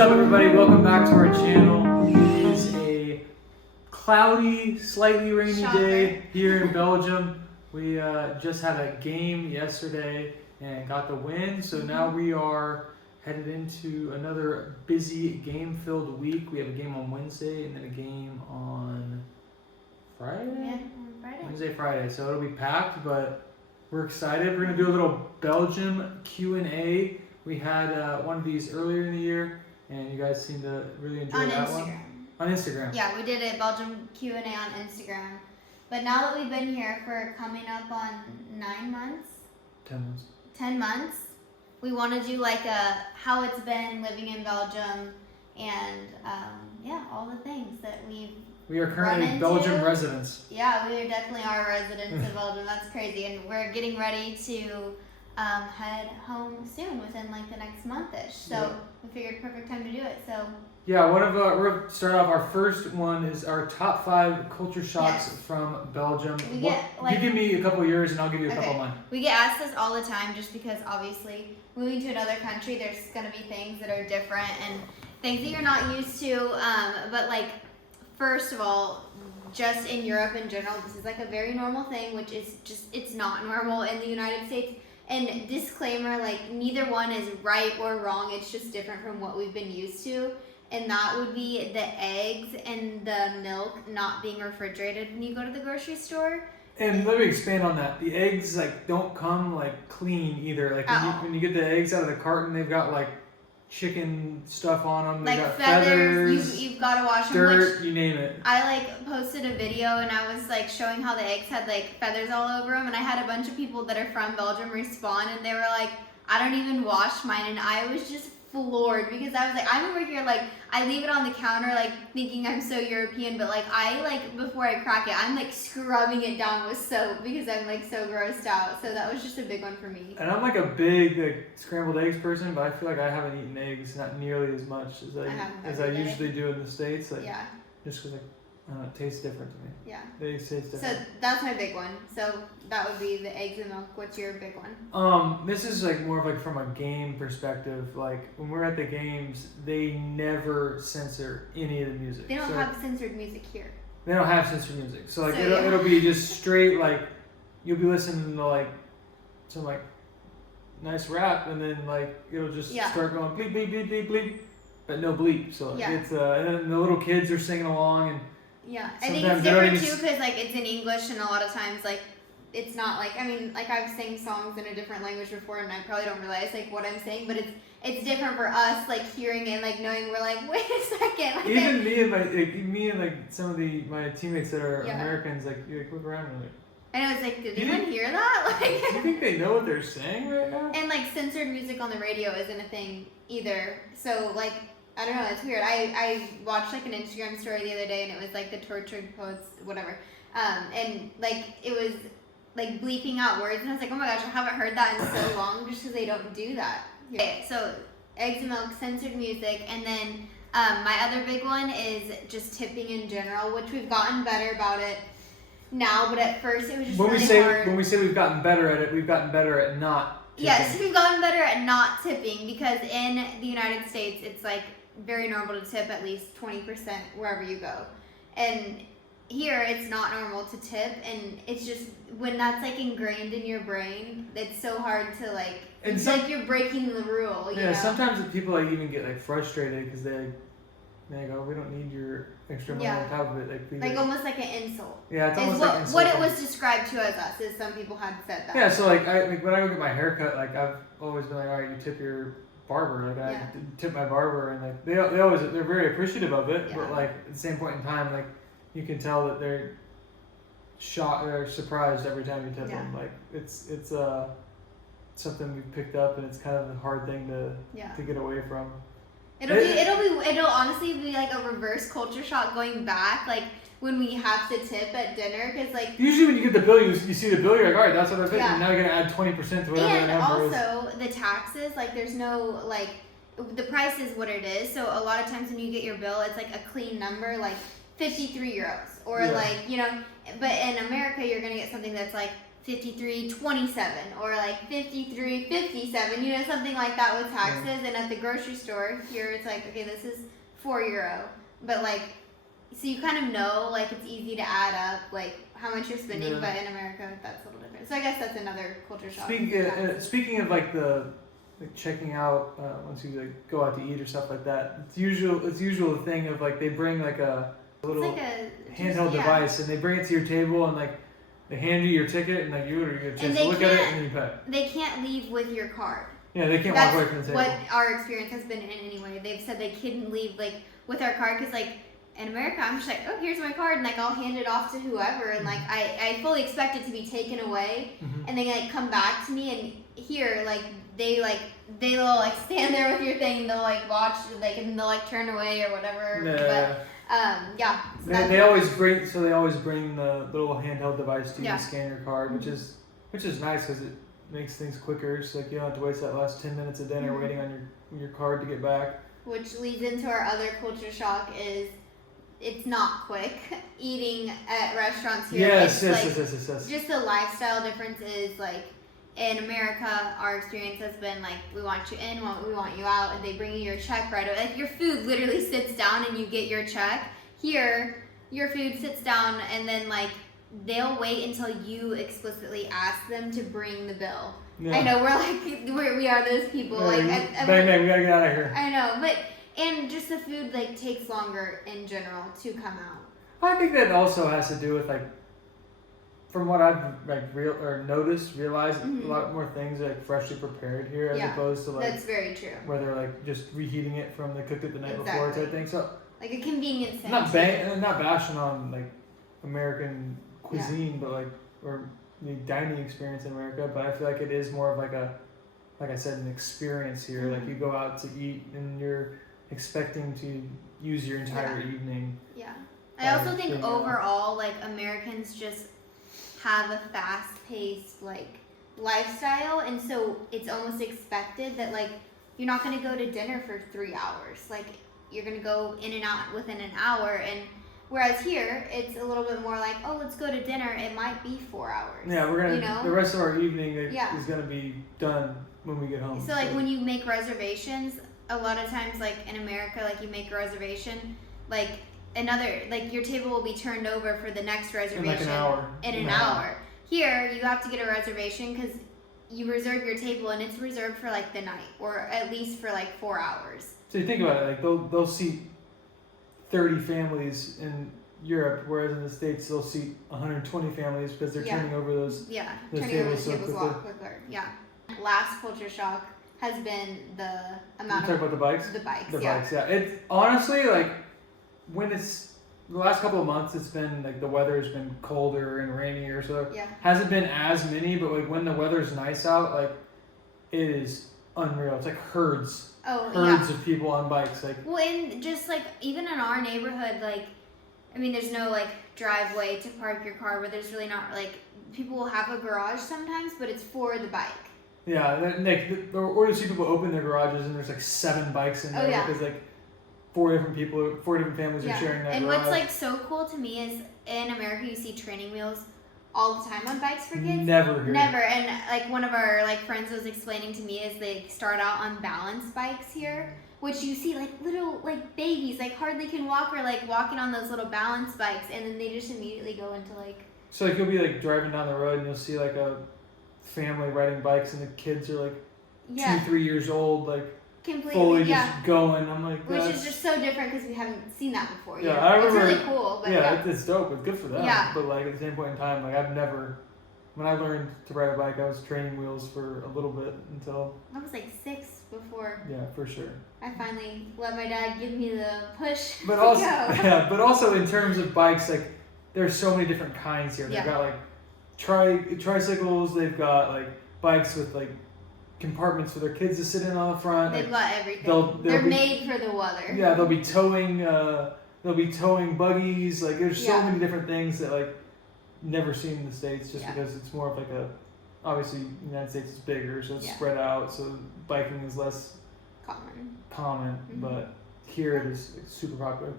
What's up, everybody? Welcome back to our channel. It is a cloudy, slightly rainy day here in Belgium. We just had a game yesterday and got the win, so now we are headed into another busy game-filled week. We have a game on Wednesday and then a game on Friday? Yeah, on Friday. Wednesday, Friday, so it'll be packed, but we're excited. We're going to do a little Belgium Q&A. We had one of these earlier in the year, and you guys seem to really enjoy that one. On Instagram. Yeah, we did a Belgium Q&A on Instagram. But now that we've been here for coming up on 9 months? 10 months. 10 months. We want to do like a how it's been living in Belgium and yeah, all the things that we are currently Belgium residents. Yeah, we definitely are residents of Belgium. That's crazy. And we're getting ready to head home soon, within like the next month-ish. So we figured perfect time to do it. So yeah, we're going to start off. Our first one is our top 5 culture shocks from Belgium. You give me a couple of yours and I'll give you a couple of mine. We get asked this all the time just because obviously moving to another country, there's going to be things that are different and things that you're not used to. But like, first of all, just in Europe in general, this is like a very normal thing, which is just, it's not normal in the United States. And disclaimer, like neither one is right or wrong. It's just different from what we've been used to. And that would be the eggs and the milk not being refrigerated when you go to the grocery store. And let me expand on that. The eggs like don't come like clean either. Like when you get the eggs out of the carton, they've got like chicken stuff on them. They've got feathers. You've got to wash them. Dirt, you name it. I like posted a video and I was like showing how the eggs had like feathers all over them, and I had a bunch of people that are from Belgium respond, and they were like, I don't even wash mine, and I was just floored because I was like, I'm over here like I leave it on the counter like thinking I'm so European, but like I like before I crack it, I'm like scrubbing it down with soap because I'm like so grossed out. So that was just a big one for me. And I'm like a big like scrambled eggs person, but I feel like I haven't eaten eggs not nearly as much as I usually do in the States. Like, yeah. Just because it tastes different to me. Yeah. The eggs taste different. So that's my big one. So that would be the eggs and milk. What's your big one? This is like more of like from a game perspective. Like when we're at the games, they never censor any of the music. They don't have censored music here. They don't have censored music. So like it'll be just straight like you'll be listening to like some like nice rap, and then like it'll just start going bleep bleep bleep bleep bleep, but no bleep. So it's and then the little kids are singing along and. Yeah, I think it's different too because like it's in English, and a lot of times like it's not like, I mean, like I've sang songs in a different language before and I probably don't realize like what I'm saying, but it's different for us like hearing it and like knowing we're like, wait a second. Like, even me and like some of my teammates that are Americans, like you like look around and like. And I was like, did anyone hear that? Like, do you think they know what they're saying right now? And like censored music on the radio isn't a thing either. So like, I don't know, it's weird. I watched like an Instagram story the other day and it was like the tortured poets, whatever. And like it was like bleeping out words and I was like, oh my gosh, I haven't heard that in so long just because they don't do that. Okay, so eggs and milk, censored music, and then my other big one is just tipping in general, which we've gotten better about it now, but at first it was just really hard. When we say we've gotten better at it, we've gotten better at not tipping. Yes, we've gotten better at not tipping because in the United States, it's like very normal to tip at least 20% wherever you go. And here it's not normal to tip, and it's just when that's like ingrained in your brain, it's so hard to like, it's like you're breaking the rule. You know? Sometimes people like even get like frustrated because they go, we don't need your extra money on top of it. Like almost like an insult. Yeah, it's almost like insult. What it was described to as us is some people had said that. Yeah, so like when I go get my haircut, like I've always been like, all right, you tip your barber. Like I tip my barber, and like they're very appreciative of it. But like at the same point in time, like you can tell that they're shocked or surprised every time you tip them. Like it's something we've picked up, and it's kind of a hard thing to get away from. It'll honestly be like a reverse culture shock going back, like when we have to tip at dinner, because like usually when you get the bill, you see the bill, you're like, all right, that's what I think. And now you're gonna add 20% to whatever the number is. And also the taxes, like there's no like the price is what it is. So a lot of times when you get your bill, it's like a clean number, like 53 euros or like, you know. But in America, you're gonna get something that's like 53.27 or like 53.57, you know, something like that with taxes. Yeah. And at the grocery store here, it's like, okay, this is €4, but like, so you kind of know, like, it's easy to add up like how much you're spending. Yeah. But in America, that's a little different. So I guess that's another culture shock. Speaking of like checking out once you like go out to eat or stuff like that, it's usual thing of like they bring like a little it's like a handheld device and they bring it to your table and like they hand you your ticket and like you get a chance to look at it and then you pay. They can't leave with your card. Yeah, they can't walk away from the table. What our experience has been in anyway. They've said they couldn't leave like with our card because like in America I'm just like, oh, here's my card, and like I'll hand it off to whoever, and like I fully expect it to be taken away and they like come back to me. And here like they'll like stand there with your thing and they'll like watch like and they'll like turn away or whatever. Yeah. But yeah. So they always bring the little handheld device to you to scan your card, which is nice because it makes things quicker. So like you don't have to waste that last 10 minutes of dinner waiting on your card to get back. Which leads into our other culture shock is it's not quick eating at restaurants here. Yes. Just the lifestyle difference is like in America, our experience has been like we want you in, we want you out, and they bring you your check right away. Like your food literally sits down and you get your check. Here, your food sits down and then like they'll wait until you explicitly ask them to bring the bill. Yeah. I know we are those people. Yeah, like bang, we gotta get out of here. I know, but and just the food like takes longer in general to come out. I think that also has to do with like, from what I've like realized, a lot more things are like freshly prepared here as opposed to like that's very true. Where they're like just reheating it from they cooked it the night before type thing. So like a convenience thing. Not bashing on like American cuisine, but like or the dining experience in America. But I feel like it is more of like like I said, an experience here. Like you go out to eat and you're expecting to use your entire evening. Yeah. I also think overall, like Americans just have a fast-paced like lifestyle, and so it's almost expected that like you're not going to go to dinner for 3 hours. Like you're going to go in and out within an hour, and whereas here it's a little bit more like, oh, let's go to dinner. It might be 4 hours. Yeah, we're gonna the rest of our evening is going to be done when we get home. So like when you make reservations, a lot of times like in America, like you make a reservation, like your table will be turned over for the next reservation in an hour. Here you have to get a reservation because you reserve your table and it's reserved for like the night or at least for like 4 hours. So you think about it, like they'll seat 30 families in Europe, whereas in the States they'll seat 120 families because they're turning over those tables so quickly. Quicker. Yeah. Last culture shock has been the amount you talk about the bikes? The bikes, bikes, yeah. It's honestly like when it's the last couple of months, it's been like the weather's been colder and rainier, so hasn't been as many. But like when the weather's nice out, like it is unreal. It's like herds of people on bikes. Like well, and just like even in our neighborhood, like I mean, there's no like driveway to park your car, but there's really not like people will have a garage sometimes, but it's for the bike. Yeah, like or you see people open their garages and there's like 7 bikes in there because like 4 different families are sharing that. And garage. what's like so cool to me is in America you see training wheels all the time on bikes for kids. Never. And like one of our like friends was explaining to me is they start out on balance bikes here, which you see like little like babies like hardly can walk or like walking on those little balance bikes, and then they just immediately go into like. So like you'll be like driving down the road and you'll see like a family riding bikes and the kids are like 2-3 years old, like completely fully just going. I'm like, which is just so different because we haven't seen that before. Yeah, I remember. It's really cool. But it's dope. It's good for them. Yeah. But like at the same point in time, like I've never. When I learned to ride a bike, I was training wheels for a little bit until. I was like 6 before. Yeah, for sure. I finally let my dad give me the push. But also, but also in terms of bikes, like there's so many different kinds here. They've got like tricycles. They've got like bikes with like compartments for their kids to sit in on the front. They've got everything. They're made for the weather. Yeah, they'll be towing buggies. Like there's so many different things that like never seen in the States just because it's more of like a obviously the United States is bigger, so it's spread out, so biking is less common, but here it's super popular.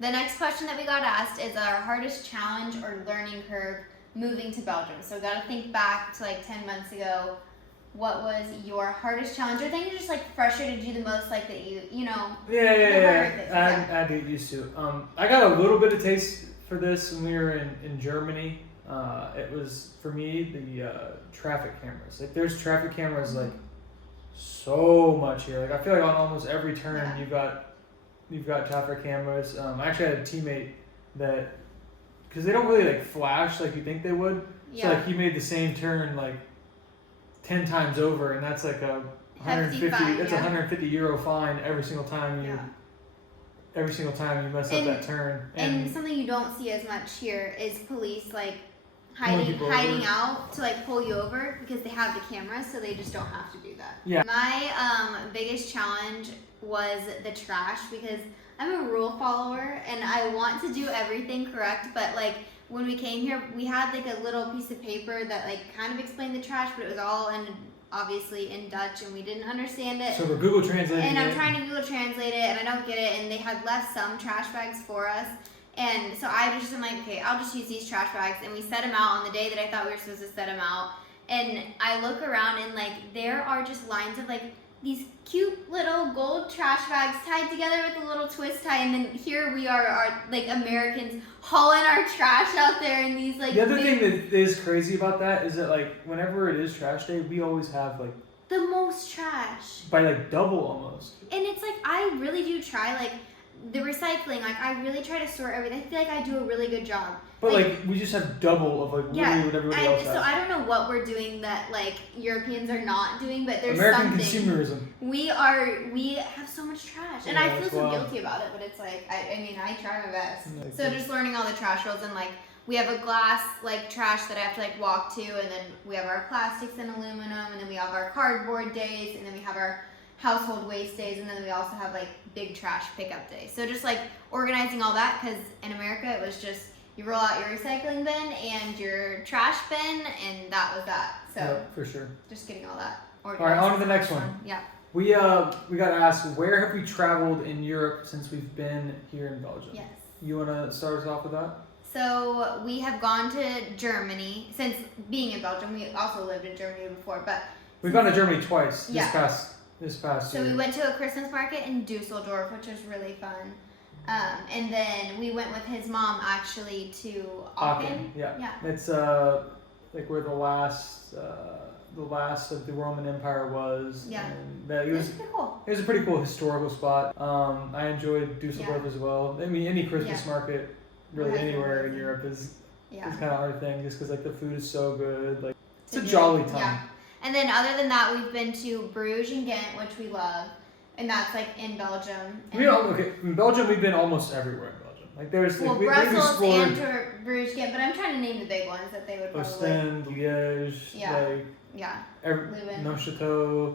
The next question that we got asked is our hardest challenge or learning curve moving to Belgium. So got to think back to like 10 months ago. What was your hardest challenge, or thing that just like frustrated you the most, like that you know? Yeah. I had to get used to. I got a little bit of taste for this when we were in Germany. It was for me the traffic cameras. Like there's traffic cameras like so much here. Like I feel like on almost every turn you've got traffic cameras. I actually had a teammate that, because they don't really like flash like you think they would. Yeah. So like he made the same turn like 10 times over, and that's like a 150. Fine, that's a €150 fine every single time you. Every single time you mess up that turn. And something you don't see as much here is police like hiding out to like pull you over because they have the cameras, so they just don't have to do that. Yeah. My biggest challenge was the trash, because I'm a rule follower and I want to do everything correct, but like when we came here, we had like a little piece of paper that like kind of explained the trash, but it was all obviously in Dutch and we didn't understand it. So we're Google translating and I'm trying to Google translate it and I don't get it, and they had left some trash bags for us. And so I just am like, okay, I'll just use these trash bags. And we set them out on the day that I thought we were supposed to set them out. And I look around and like there are just lines of like these cute little gold trash bags tied together with a little twist tie. And then here we are like Americans hauling our trash out there in these like. The other thing that is crazy about that is that like whenever it is trash day, we always have like the most trash. By like double almost. And it's like I really do try like the recycling, like I really try to sort everything. I feel like I do a really good job. But like we just have double of like literally what everybody else has. So I don't know what we're doing that like Europeans are not doing, but there's American something. consumerism. We have so much trash, and I feel so guilty about it. But it's like I mean I try my best. So just learning all the trash rules, and like we have a glass like trash that I have to like walk to, and then we have our plastics and aluminum, and then we have our cardboard days, and then we have our household waste days, and then we also have like big trash pickup days. So just like organizing all that, because in America it was just you roll out your recycling bin and your trash bin, and that was that. So yeah, for sure. Just getting all that organized. All right, on to the next one. Yeah. We got to ask, where have we traveled in Europe since we've been here in Belgium? Yes. You want to start us off with that? So we have gone to Germany since being in Belgium. We also lived in Germany before, but we've gone to Germany twice this past year. So we went to a Christmas market in Dusseldorf, which was really fun. And then we went with his mom actually to Aachen. Yeah. It's like where the last of the Roman Empire was. Yeah. And it was pretty cool. It was a pretty cool historical spot. I enjoyed Dusseldorf as well. I mean, any Christmas market really anywhere in Europe is kind of our thing, just because like the food is so good. Like it's a jolly time. Yeah. And then other than that, we've been to Bruges and Ghent, which we love, and that's like in Belgium. And in Belgium we've been almost everywhere in Belgium. Like there's like Brussels and Bruges, Ghent, but I'm trying to name the big ones that they would probably. Ostend, Liège, Neuchâtel,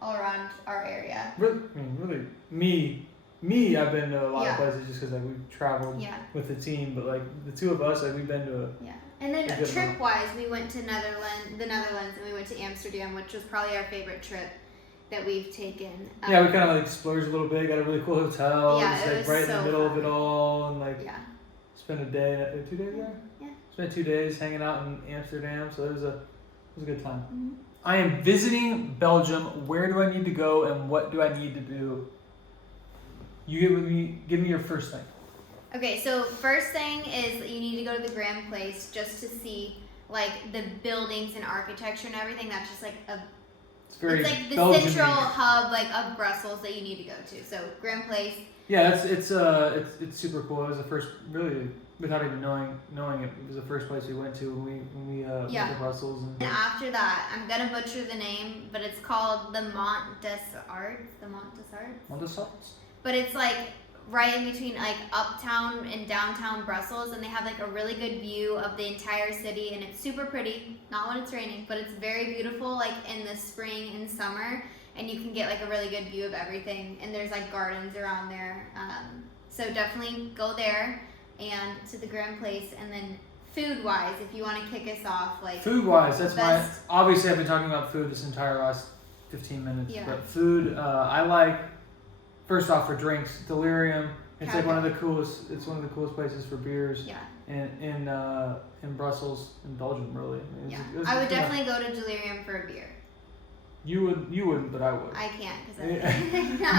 all around our area. Really, me, I've been to a lot of places just because like we've traveled with the team, but like the two of us, like we've been to. And then trip-wise, we went to the Netherlands, and we went to Amsterdam, which was probably our favorite trip that we've taken. We kind of like splurged a little bit, got a really cool hotel, just like right in the middle of it all, and like spent a day, 2 days there. Yeah. Spent 2 days hanging out in Amsterdam, so it was a good time. Mm-hmm. I am visiting Belgium. Where do I need to go, and what do I need to do? You give me your first thing. Okay, so first thing is that you need to go to the Grand Place just to see like the buildings and architecture and everything. That's just like it's like the Belgian central hub like of Brussels that you need to go to. So Grand Place. Yeah, it's super cool. It was the first, really, without even knowing it was the first place we went to when we went to Brussels. And after that, I'm gonna butcher the name, but it's called the Mont desarts. The Mont desarts. Mont desarts. But it's like right in between like uptown and downtown Brussels, and they have like a really good view of the entire city, and it's super pretty. Not when it's raining, but it's very beautiful like in the spring and summer, and you can get like a really good view of everything, and there's like gardens around there. So definitely go there and to the Grand Place. And then food wise, if you want to kick us off, like food wise, that's obviously I've been talking about food this entire last 15 minutes, but food I like. First off, for drinks, Delirium. It's like one of the coolest. It's one of the coolest places for beers. Yeah. in Brussels, in Belgium, really. Yeah, I would definitely go to Delirium for a beer. You wouldn't, but I would. I can't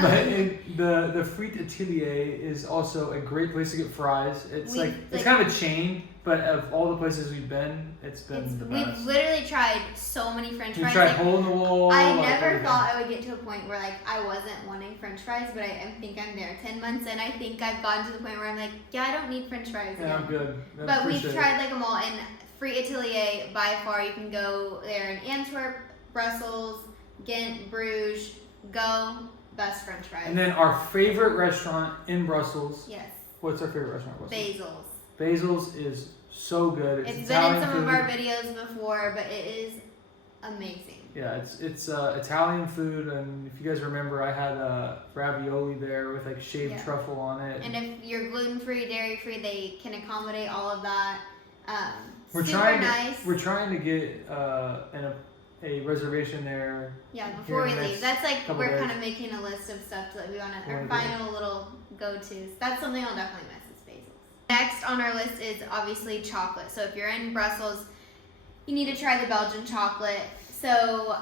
But the Frites Atelier is also a great place to get fries. It's it's kind of a chain, but of all the places we've been, it's been the best. We've literally tried so many French fries. We tried hole in the wall. I never thought I would get to a point where I wasn't wanting French fries, but I think I'm there. 10 months in, I think I've gotten to the point where I'm like, yeah, I don't need French fries again. Yeah, I'm good. But we've tried them all, and Frites Atelier by far. You can go there in Antwerp, Brussels, Ghent, Bruges. Go, best French fries. And then our favorite restaurant in Brussels. Yes. What's our favorite restaurant in Brussels? Basil's. Basil's is so good. It's Italian been in some food. of our videos before, but it is amazing. Yeah, it's Italian food, and if you guys remember, I had ravioli there with shaved truffle on it. And if you're gluten free, dairy free, they can accommodate all of that. We're nice. We're trying to get a reservation there. Yeah, before we leave. That's we're kind days. of making a list of stuff that we want to, our final little go-tos. That's something I'll definitely miss. Next on our list is obviously chocolate. So if you're in Brussels, you need to try the Belgian chocolate. So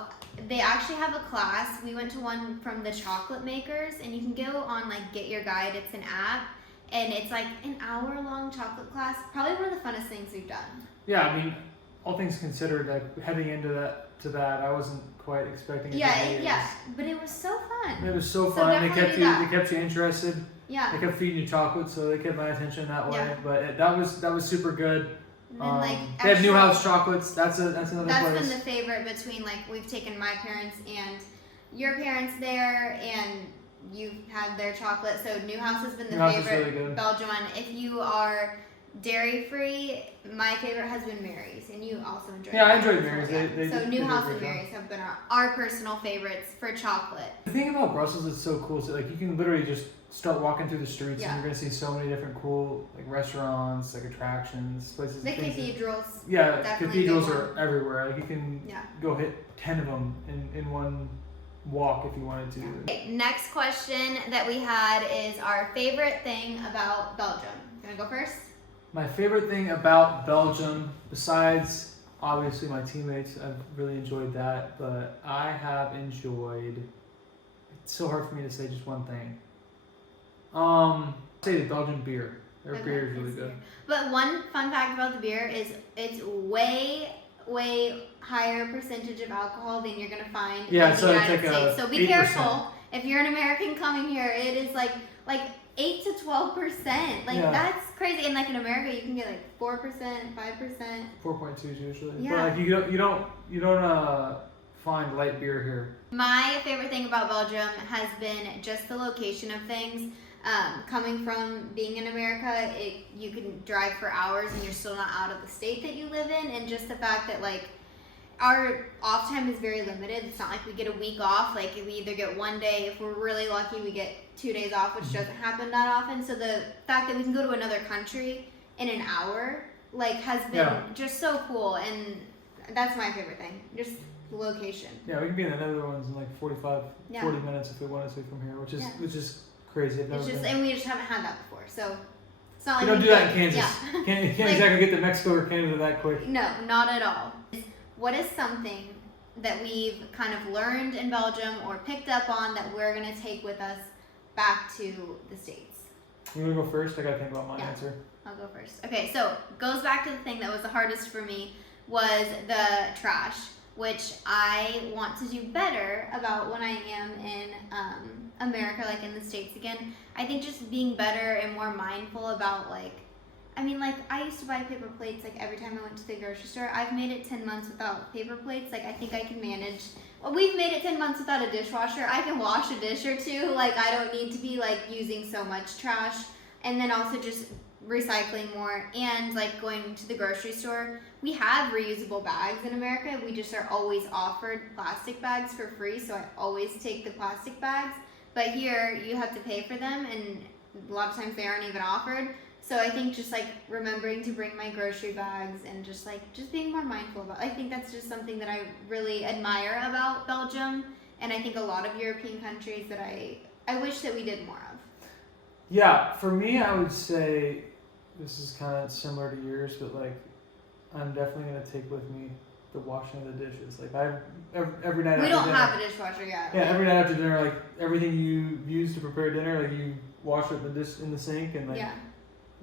they actually have a class. We went to one from the chocolate makers, and you can go on Get Your Guide. It's an app, and it's an hour-long chocolate class. Probably one of the funnest things we've done. Yeah, I mean, all things considered, heading into that, I wasn't quite expecting it. Yeah, but it was so fun. It was so fun. They kept you interested. Yeah. They kept feeding you chocolate, so they kept my attention that way. Yeah. But that was super good. And then, they have Newhouse chocolates. That's another place. That's been the favorite between we've taken my parents and your parents there, and you've had their chocolate. So Newhouse has been the favorite really Belgian one. If you are dairy free, my favorite has been Mary's, and you also enjoyed. Yeah, I enjoyed Mary's. So Newhouse and Mary's have been our personal favorites for chocolate. The thing about Brussels is so cool. So you can literally just start walking through the streets, and you're gonna see so many different cool restaurants, attractions, places. The cathedrals. Yeah, cathedrals are everywhere. You can go hit 10 of them in one walk if you wanted to. Okay, next question that we had is our favorite thing about Belgium. You wanna go first? My favorite thing about Belgium, besides obviously my teammates, I've really enjoyed that, but I have enjoyed. It's so hard for me to say just one thing. I'd say the Belgian beer. Their beer is really good. But one fun fact about the beer is it's way higher percentage of alcohol than you're gonna find in the United States. So be 8%. careful. If you're an American coming here, it is like 8 to 12%. That's crazy. And in America, you can get 4%, 5%. 4.2 usually. Yeah. But you don't find light beer here. My favorite thing about Belgium has been just the location of things. Coming from being in America, you can drive for hours and you're still not out of the state that you live in, and just the fact that our off time is very limited. It's not like we get a week off. We either get one day. If we're really lucky, we get 2 days off, which doesn't happen that often. So the fact that we can go to another country in an hour has been just so cool, and that's my favorite thing. Just the location. Yeah, we can be in the Netherlands in 40 minutes if we wanted to from here, which is crazy. And we just haven't had that before, so it's not you don't do that in Kansas. Yeah. Can't exactly get to Mexico or Canada that quick. No, not at all. What is something that we've kind of learned in Belgium or picked up on that we're going to take with us back to the States? You want to go first? I got to think about my answer. I'll go first. Okay, so goes back to the thing that was the hardest for me was the trash, which I want to do better about when I am in America, in the States again. I think just being better and more mindful about I used to buy paper plates every time I went to the grocery store. I've made it 10 months without paper plates. I think I can manage. Well, we've made it 10 months without a dishwasher. I can wash a dish or two. I don't need to be using so much trash. And then also just recycling more, and going to the grocery store. We have reusable bags in America. We just are always offered plastic bags for free, so I always take the plastic bags. But here you have to pay for them, and a lot of times they aren't even offered. So I think just remembering to bring my grocery bags and just being more mindful about. I think that's just something that I really admire about Belgium, and I think a lot of European countries that I wish that we did more of. Yeah, for me, I would say this is kind of similar to yours, but like I'm definitely gonna take with me the washing of the dishes. Like every night. We after don't dinner, have a dishwasher yet. Yeah, every night after dinner, like everything you use to prepare dinner, like you wash it in the sink, and like Yeah.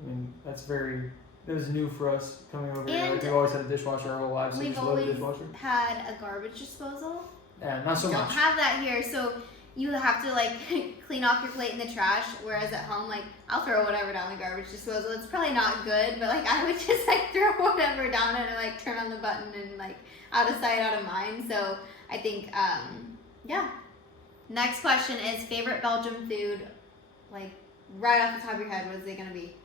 I mean that was new for us coming over here. And Like we've always had a dishwasher our whole lives, so we We've just love a always dishwasher. had a garbage disposal. Yeah, not so We don't much. have that here, so you have to like clean off your plate in the trash. Whereas at home, like I'll throw whatever down the garbage disposal. It's probably not good, but like I would just like throw whatever down and like turn on the button and like out of sight, out of mind. So I think yeah. Next question is favorite Belgium food. Like right off the top of your head, what is it gonna be?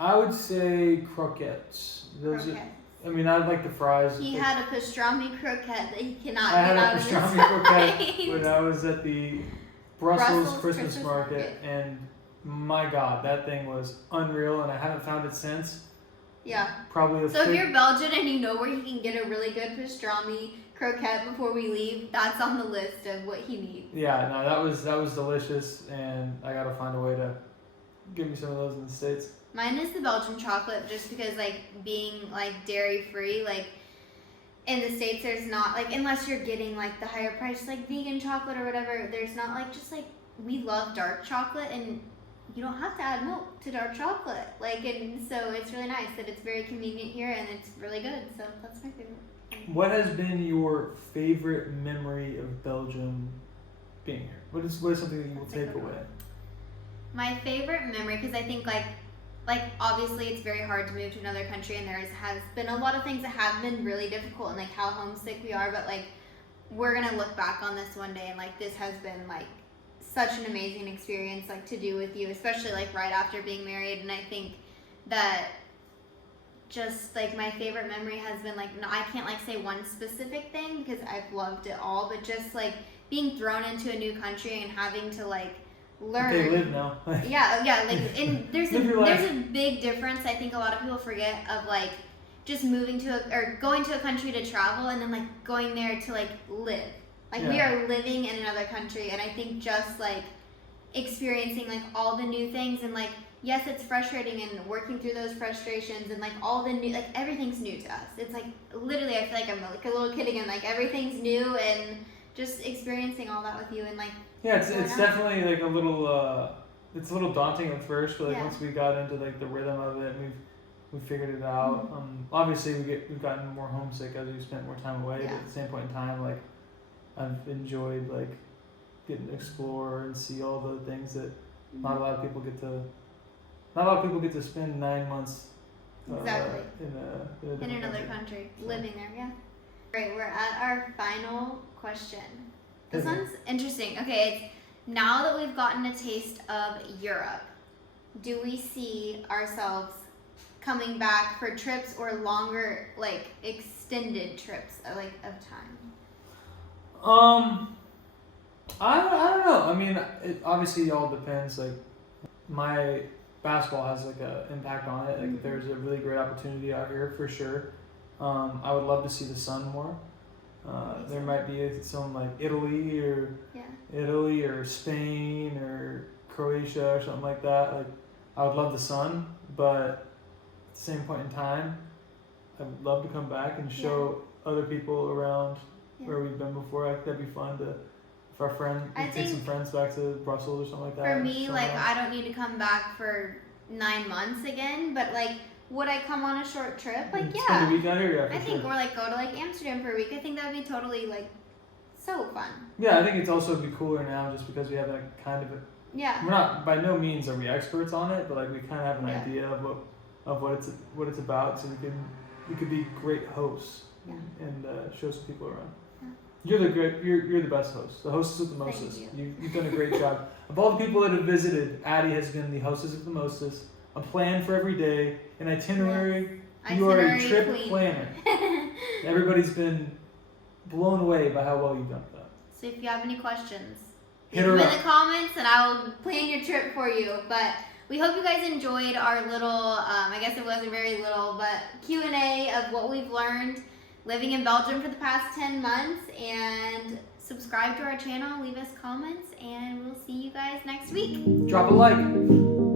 I would say croquettes. Croquettes. I mean, I'd like the fries. He had a pastrami croquette that he cannot I get had a out of his pastrami croquette mind. when I was at the Brussels Christmas market, and my God, that thing was unreal, and I haven't found it since. Yeah. Probably So if you're Belgian and you know where you can get a really good pastrami croquette before we leave, that's on the list of what he needs. Yeah, no, that was delicious, and I gotta find a way to give me some of those in the States. Mine is the Belgian chocolate, just because like being like dairy free, like in the States there's not like, unless you're getting like the higher price like vegan chocolate or whatever, there's not like, just like we love dark chocolate and you don't have to add milk to dark chocolate. Like, and so it's really nice that it's very convenient here and it's really good. So that's my favorite. What has been your favorite memory of Belgium being here? What is something that you will That's a take good away? one. My favorite memory, because I think like obviously it's very hard to move to another country, and has been a lot of things that have been really difficult, and like how homesick we are, but like we're gonna look back on this one day and like this has been like such an amazing experience like to do with you, especially like right after being married. And I think that just like my favorite memory has been like, no, I can't like say one specific thing because I've loved it all, but just like being thrown into a new country and having to like learn. They live now. yeah, like, and there's Live a big difference. I think a lot of people forget of like just moving to or going to a country to travel and then like going there to like live. Like we Yeah. are living in another country, and I think just like experiencing like all the new things, and like yes, it's frustrating, and working through those frustrations, and like all the new, like everything's new to us. It's like literally I feel like I'm like a little kid again. Like everything's new, and just experiencing all that with you, and like. Yeah, it's definitely like a little it's a little daunting at first, but like Yeah. once we got into like the rhythm of it, we figured it out. Obviously we've gotten more homesick as we've spent more time away, Yeah. but at the same point in time, like I've enjoyed like getting to explore and see all the things that not a lot of people get to spend 9 months Exactly. in a In different another country, living there, yeah. Right, we're at our final question. This Okay. one's interesting. Okay, it's now that we've gotten a taste of Europe, do we see ourselves coming back for trips or longer, like extended trips of time? I don't know. I mean, it obviously all depends. Like, my basketball has like a impact on it. Like, if there's a really great opportunity out here, for sure. I would love to see the sun more. There might be some like Italy or Spain or Croatia or something like that. Like, I would love the sun, but at the same point in time, I would love to come back and show other people around where we've been before. Like, that'd be fun to. If our friend, take some friends back to Brussels or something like that. For me, like I don't need to come back for 9 months again, but like would I come on a short trip? Like Spend a week out here, yeah. I think, or like go to like Amsterdam for a week. I think that would be totally like so fun. Yeah, I think it's also be cooler now just because we have a kind of a. Yeah. We're not, by no means are we experts on it, but like we kind of have an idea of what it's about, so we could be great hosts and show some people around. You're the best host. The hostess with the mostest. You've done a great job. Of all the people that have visited, Addie has been the hostess with the mostest. A plan for every day, an itinerary. You are a trip planner. Everybody's been blown away by how well you've done that. So if you have any questions, hit leave her them up in the comments and I will plan your trip for you. But we hope you guys enjoyed our little, I guess it wasn't very little, but Q&A of what we've learned living in Belgium for the past 10 months. And subscribe to our channel, leave us comments, and we'll see you guys next week. Drop a like.